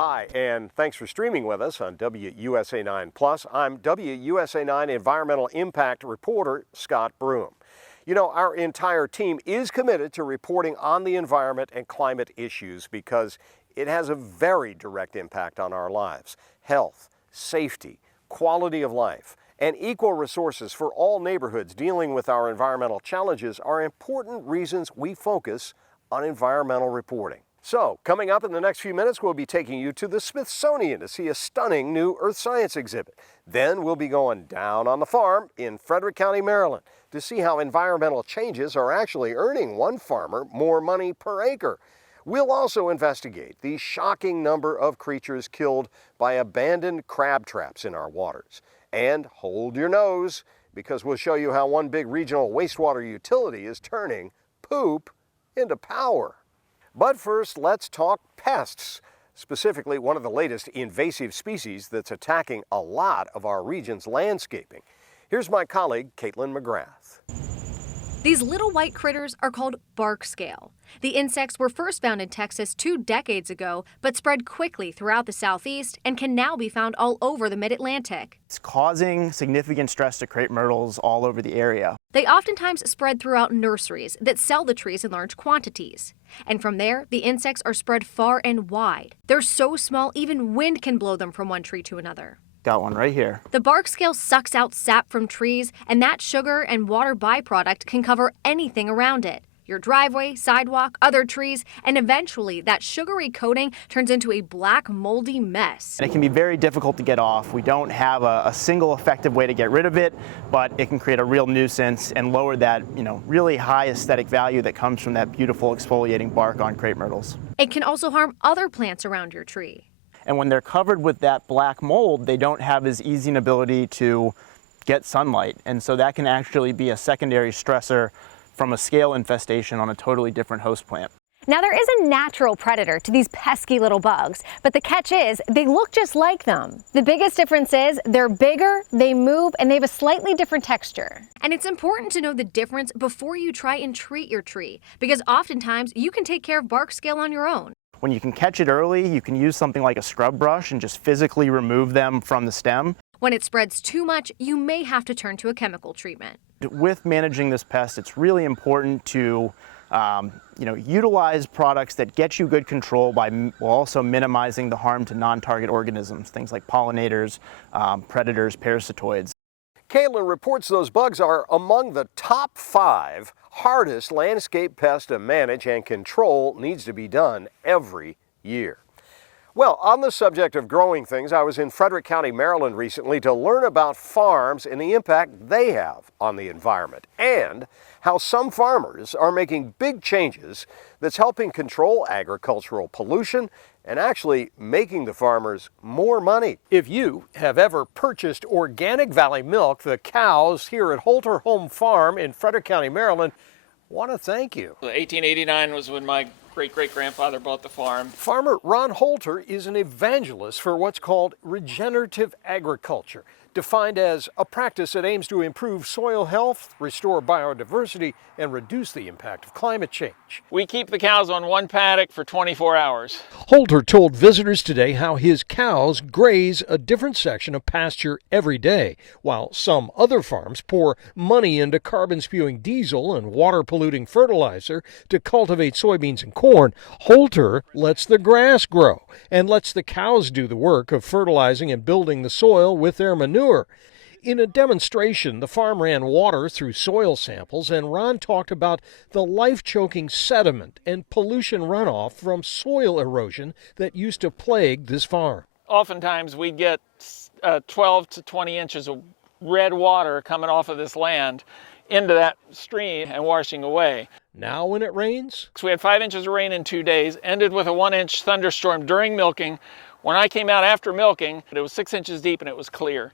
Hi, and thanks for streaming with us on WUSA 9 Plus. I'm WUSA 9 Environmental Impact reporter Scott Broom. You know, our entire team is committed to reporting on the environment and climate issues because it has a very direct impact on our lives. Health, safety, quality of life, and equal resources for all neighborhoods dealing with our environmental challenges are important reasons we focus on environmental reporting. So, coming up in the next few minutes, we'll be taking you to the Smithsonian to see a stunning new earth science exhibit. Then we'll be going down on the farm in Frederick County, Maryland, to see how environmental changes are actually earning one farmer more money per acre. We'll also investigate the shocking number of creatures killed by abandoned crab traps in our waters. And hold your nose, because we'll show you how one big regional wastewater utility is turning poop into power. But first, let's talk pests, specifically one of the latest invasive species that's attacking a lot of our region's landscaping. Here's my colleague, Caitlin McGrath. These little white critters are called bark scale. The insects were first found in Texas 2 decades ago, but spread quickly throughout the southeast and can now be found all over the mid-Atlantic. It's causing significant stress to crepe myrtles all over the area. They oftentimes spread throughout nurseries that sell the trees in large quantities. And from there, the insects are spread far and wide. They're so small, even wind can blow them from one tree to another. Got one right here. The bark scale sucks out sap from trees, and that sugar and water byproduct can cover anything around it. Your driveway, sidewalk, other trees, and eventually that sugary coating turns into a black, moldy mess. And it can be very difficult to get off. We don't have a single effective way to get rid of it, but it can create a real nuisance and lower that, really high aesthetic value that comes from that beautiful exfoliating bark on crepe myrtles. It can also harm other plants around your tree. And when they're covered with that black mold, they don't have as easy an ability to get sunlight. And so that can actually be a secondary stressor from a scale infestation on a totally different host plant. Now, there is a natural predator to these pesky little bugs, but the catch is they look just like them. The biggest difference is they're bigger, they move, and they have a slightly different texture. And it's important to know the difference before you try and treat your tree, because oftentimes you can take care of bark scale on your own. When you can catch it early, you can use something like a scrub brush and just physically remove them from the stem. When it spreads too much, you may have to turn to a chemical treatment. With managing this pest, it's really important to utilize products that get you good control while also minimizing the harm to non-target organisms, things like pollinators, predators, parasitoids. Caitlin reports those bugs are among the top 5 hardest landscape pests to manage, and control needs to be done every year. Well, on the subject of growing things, I was in Frederick County, Maryland recently to learn about farms and the impact they have on the environment, and how some farmers are making big changes that's helping control agricultural pollution and actually making the farmers more money. If you have ever purchased Organic Valley milk, the cows here at Holter Home Farm in Frederick County, Maryland, want to thank you. 1889 was when my great-great-grandfather bought the farm. Farmer Ron Holter is an evangelist for what's called regenerative agriculture, defined as a practice that aims to improve soil health, restore biodiversity, and reduce the impact of climate change. We keep the cows on one paddock for 24 hours. Holter told visitors today how his cows graze a different section of pasture every day, while some other farms pour money into carbon-spewing diesel and water-polluting fertilizer to cultivate soybeans and corn. Holter lets the grass grow and lets the cows do the work of fertilizing and building the soil with their manure. In a demonstration, the farm ran water through soil samples, and Ron talked about the life-choking sediment and pollution runoff from soil erosion that used to plague this farm. Oftentimes we get 12 to 20 inches of red water coming off of this land into that stream and washing away. Now when it rains? So we had 5 inches of rain in 2 days, ended with a 1-inch thunderstorm during milking. When I came out after milking, it was 6 inches deep and it was clear.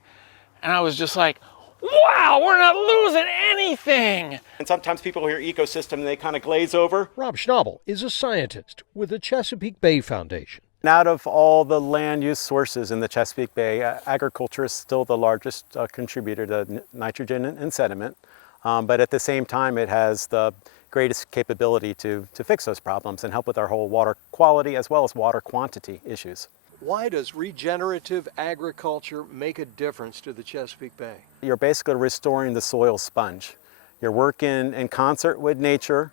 And I was just like, wow, we're not losing anything. And sometimes people hear ecosystem and they kind of glaze over. Rob Schnabel is a scientist with the Chesapeake Bay Foundation. And out of all the land use sources in the Chesapeake Bay, agriculture is still the largest contributor to nitrogen and sediment. But at the same time, it has the greatest capability to fix those problems and help with our whole water quality as well as water quantity issues. Why does regenerative agriculture make a difference to the Chesapeake Bay? You're basically restoring the soil sponge. You're working in concert with nature,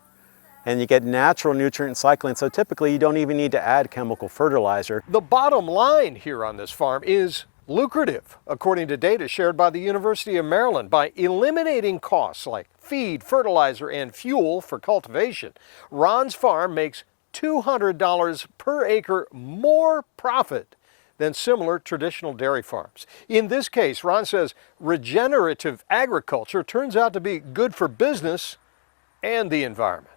and you get natural nutrient cycling, so typically you don't even need to add chemical fertilizer. The bottom line here on this farm is lucrative, according to data shared by the University of Maryland. By eliminating costs like feed, fertilizer, and fuel for cultivation, Ron's farm makes $200 per acre more profit than similar traditional dairy farms. In this case, Ron says regenerative agriculture turns out to be good for business and the environment.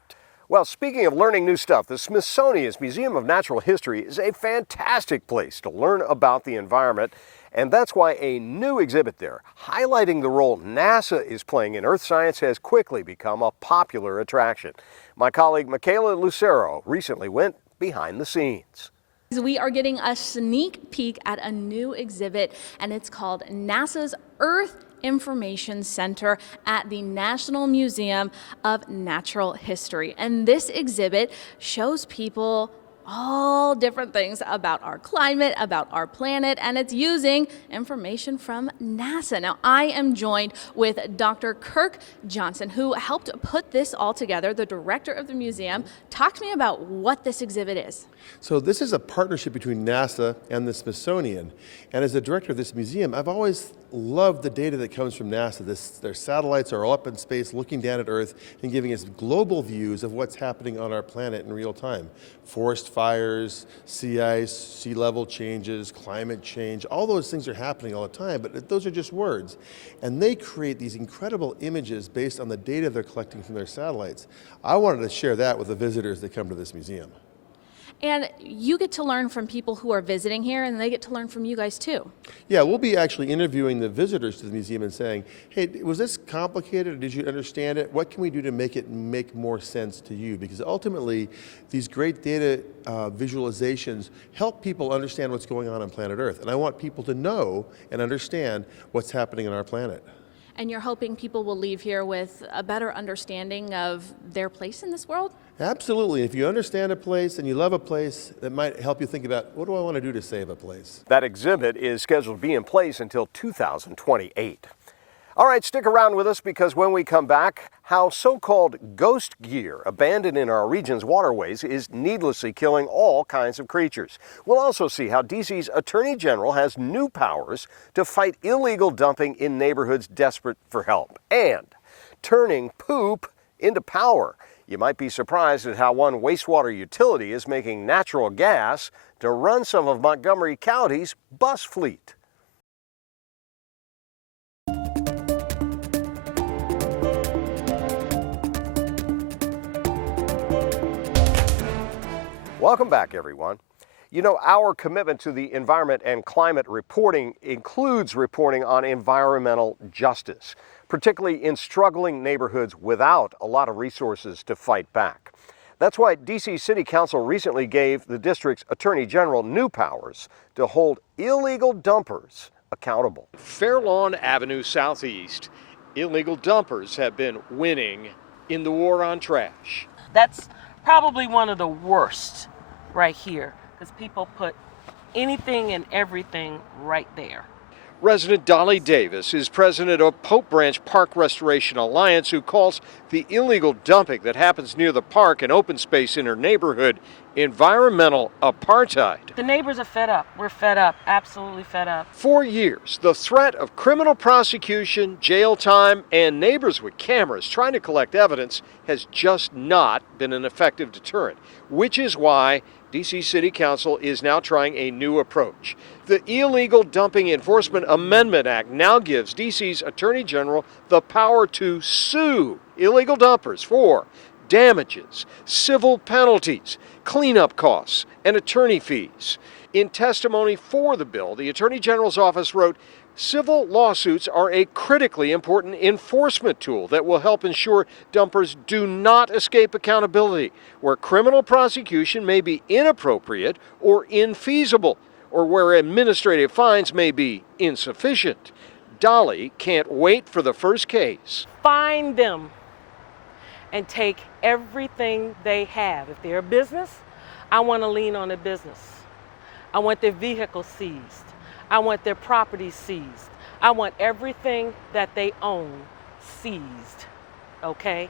Well, speaking of learning new stuff, the Smithsonian's Museum of Natural History is a fantastic place to learn about the environment, and that's why a new exhibit there, highlighting the role NASA is playing in earth science, has quickly become a popular attraction. My colleague Michaela Lucero recently went behind the scenes. We are getting a sneak peek at a new exhibit, and it's called NASA's Earth Information Center at the National Museum of Natural History. And this exhibit shows people all different things about our climate, about our planet, and it's using information from NASA. Now, I am joined with Dr. Kirk Johnson, who helped put this all together, the director of the museum. Talk to me about what this exhibit is. So this is a partnership between NASA and the Smithsonian. And as the director of this museum, I've always loved the data that comes from NASA. Their satellites are all up in space looking down at Earth and giving us global views of what's happening on our planet in real time. Forest fires, sea ice, sea level changes, climate change, all those things are happening all the time, but those are just words. And they create these incredible images based on the data they're collecting from their satellites. I wanted to share that with the visitors that come to this museum. And you get to learn from people who are visiting here, and they get to learn from you guys too. Yeah, we'll be actually interviewing the visitors to the museum and saying, hey, was this complicated, or did you understand it? What can we do to make it make more sense to you? Because ultimately, these great data visualizations help people understand what's going on planet Earth. And I want people to know and understand what's happening on our planet. And you're hoping people will leave here with a better understanding of their place in this world? Absolutely. If you understand a place and you love a place, that might help you think about, what do I want to do to save a place? That exhibit is scheduled to be in place until 2028. All right, stick around with us, because when we come back, how so-called ghost gear abandoned in our region's waterways is needlessly killing all kinds of creatures. We'll also see how DC's Attorney General has new powers to fight illegal dumping in neighborhoods desperate for help, and turning poop into power. You might be surprised at how one wastewater utility is making natural gas to run some of Montgomery County's bus fleet. Welcome back, everyone. You know, our commitment to the environment and climate reporting includes reporting on environmental justice, particularly in struggling neighborhoods without a lot of resources to fight back. That's why DC City Council recently gave the district's Attorney General new powers to hold illegal dumpers accountable. Fairlawn Avenue Southeast, illegal dumpers have been winning in the war on trash. That's probably one of the worst right here, because people put anything and everything right there. Resident Dolly Davis is president of Pope Branch Park Restoration Alliance, who calls the illegal dumping that happens near the park and open space in her neighborhood environmental apartheid. The neighbors are fed up. We're fed up, absolutely fed up. For years, the threat of criminal prosecution, jail time, and neighbors with cameras trying to collect evidence has just not been an effective deterrent, which is why DC City Council is now trying a new approach. The Illegal Dumping Enforcement Amendment Act now gives DC's Attorney General the power to sue illegal dumpers for damages, civil penalties, cleanup costs, and attorney fees. In testimony for the bill, the Attorney General's office wrote, "Civil lawsuits are a critically important enforcement tool that will help ensure dumpers do not escape accountability, where criminal prosecution may be inappropriate or infeasible, or where administrative fines may be insufficient." Dolly can't wait for the first case. Find them and take everything they have. If they're a business, I want to lean on a business. I want their vehicles seized. I want their property seized. I want everything that they own seized, okay?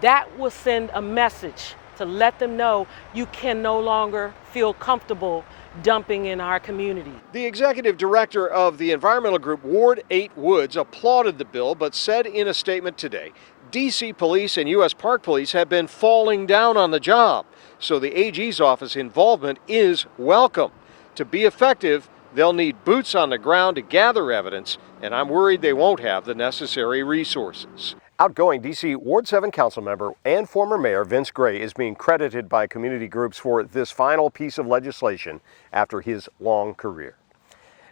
That will send a message to let them know you can no longer feel comfortable dumping in our community. The executive director of the environmental group Ward 8 Woods applauded the bill, but said in a statement today, D.C. police and U.S. Park Police have been falling down on the job, so the AG's office involvement is welcome. To be effective, they'll need boots on the ground to gather evidence, and I'm worried they won't have the necessary resources. Outgoing D.C. Ward 7 council member and former mayor Vince Gray is being credited by community groups for this final piece of legislation after his long career.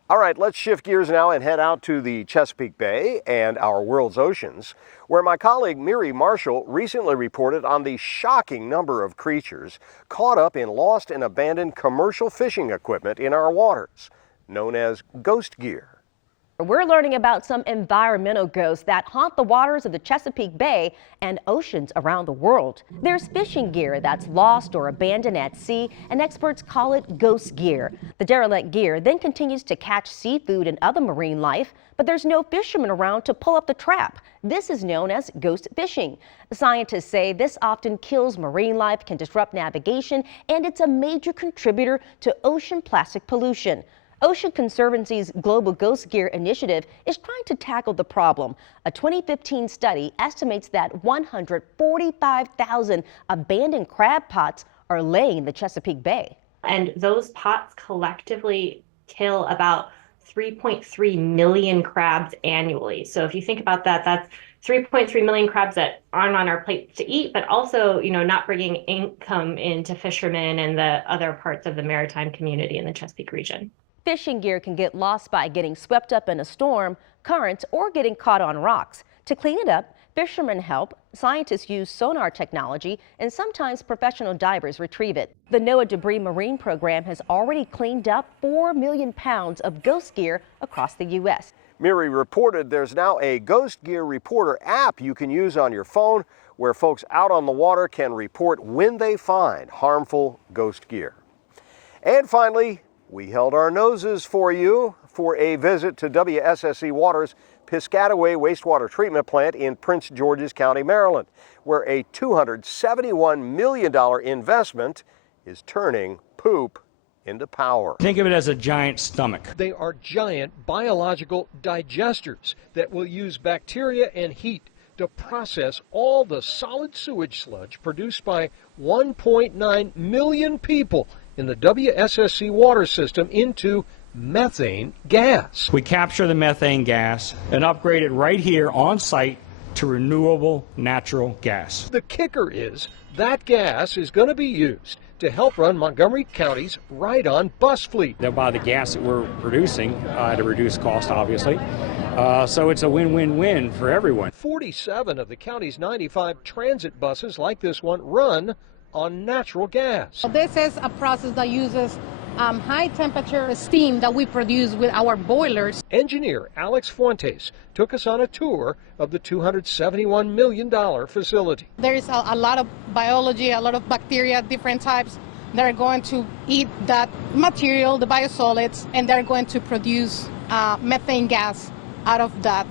All right, let's shift gears now and head out to the Chesapeake Bay and our world's oceans, where my colleague Miri Marshall recently reported on the shocking number of creatures caught up in lost and abandoned commercial fishing equipment in our waters, known as ghost gear. We're learning about some environmental ghosts that haunt the waters of the Chesapeake Bay and oceans around the world. There's fishing gear that's lost or abandoned at sea, and experts call it ghost gear. The derelict gear then continues to catch seafood and other marine life, but there's no fishermen around to pull up the trap. This is known as ghost fishing. Scientists say this often kills marine life, can disrupt navigation, and it's a major contributor to ocean plastic pollution. Ocean Conservancy's Global Ghost Gear Initiative is trying to tackle the problem. A 2015 study estimates that 145,000 abandoned crab pots are laying in the Chesapeake Bay. And those pots collectively kill about 3.3 million crabs annually. So if you think about that, that's 3.3 million crabs that aren't on our plate to eat, but also, not bringing income into fishermen and the other parts of the maritime community in the Chesapeake region. Fishing gear can get lost by getting swept up in a storm, currents, or getting caught on rocks. To clean it up, fishermen help, scientists use sonar technology, and sometimes professional divers retrieve it. The NOAA Debris Marine Program has already cleaned up 4 million pounds of ghost gear across the U.S. Miri reported there's now a Ghost Gear Reporter app you can use on your phone where folks out on the water can report when they find harmful ghost gear. And finally, we held our noses for you for a visit to WSSC Water's Piscataway Wastewater Treatment Plant in Prince George's County, Maryland, where a $271 million investment is turning poop into power. Think of it as a giant stomach. They are giant biological digesters that will use bacteria and heat to process all the solid sewage sludge produced by 1.9 million people in the WSSC water system into methane gas. We capture the methane gas and upgrade it right here on site to renewable natural gas. The kicker is that gas is going to be used to help run Montgomery County's ride-on bus fleet. They'll buy the gas that we're producing at a reduced cost, obviously. So it's a win-win-win for everyone. 47 of the county's 95 transit buses like this one run on natural gas. This is a process that uses high temperature steam that we produce with our boilers. Engineer Alex Fuentes took us on a tour of the $271 million facility. There is a lot of biology, a lot of bacteria, different types. They're going to eat that material, the biosolids, and they're going to produce methane gas out of that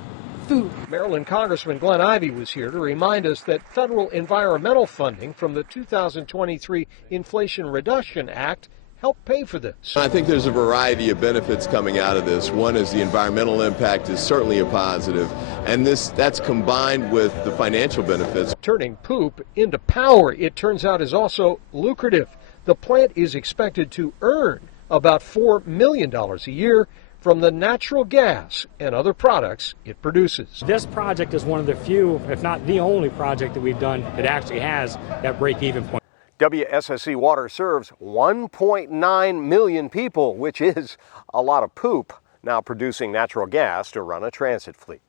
food. Maryland Congressman Glenn Ivey was here to remind us that federal environmental funding from the 2023 Inflation Reduction Act help pay for this. I think there's a variety of benefits coming out of this. One is the environmental impact is certainly a positive, and that's combined with the financial benefits. Turning poop into power, it turns out, is also lucrative. The plant is expected to earn about $4 million a year from the natural gas and other products it produces. This project is one of the few, if not the only project that we've done that actually has that break-even point. WSSC Water serves 1.9 million people, which is a lot of poop, now producing natural gas to run a transit fleet.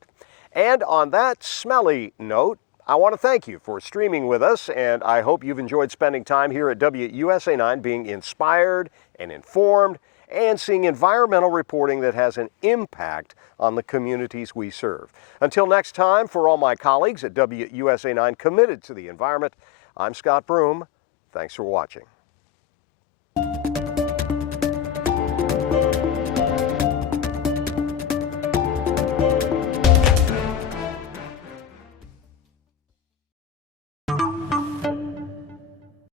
And on that smelly note, I want to thank you for streaming with us, and I hope you've enjoyed spending time here at WUSA 9 being inspired and informed and seeing environmental reporting that has an impact on the communities we serve. Until next time, for all my colleagues at WUSA 9 committed to the environment, I'm Scott Broom. Thanks for watching.